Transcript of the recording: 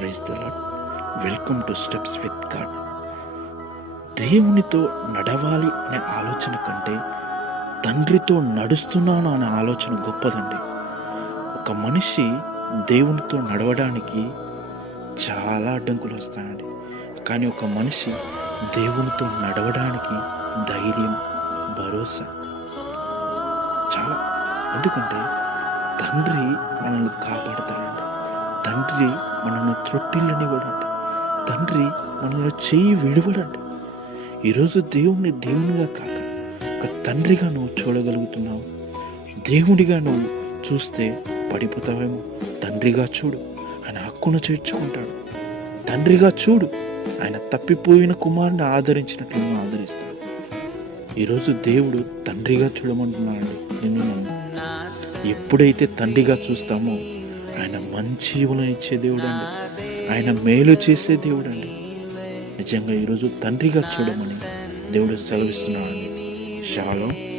Praise the lord. Welcome to steps with God. దేవునితో నడవాలి అనే ఆలోచన కంటే తండ్రితో నడుస్తున్నాను అనే ఆలోచన గొప్పదండి. ఒక మనిషి దేవునితో నడవడానికి చాలా అడ్డంకులు వస్తాయండి. కానీ ఒక మనిషి దేవునితో నడవడానికి ధైర్యం, భరోసా చాలా. ఎందుకంటే తండ్రి మనల్ని కాపాడతాడండి. తండ్రి మనల్ని త్రొట్టిల్లనివ్వడండి. తండ్రి మనల్ని చెయ్యి విడవడండి. ఈరోజు దేవునిగా కాక ఒక తండ్రిగా నువ్వు చూడగలుగుతున్నావు. దేవుడిగా నువ్వు చూస్తే పడిపోతావేమో. తండ్రిగా చూడు, ఆయన హక్కును చేర్చుకుంటాడు. తండ్రిగా చూడు, ఆయన తప్పిపోయిన కుమారుని ఆదరించినట్లు నువ్వు ఆదరిస్తాడు. ఈరోజు దేవుడు తండ్రిగా చూడమంటున్నాడు నిన్ను నన్ను. ఎప్పుడైతే తండ్రిగా చూస్తామో ఆయన మంచి ఈవులను ఇచ్చే దేవుడు అండి. ఆయన మేలు చేసే దేవుడు అండి. నిజంగా ఈరోజు తండ్రిగా చూడమని దేవుడు సెలవిస్తున్నాడు. షాలోమ్.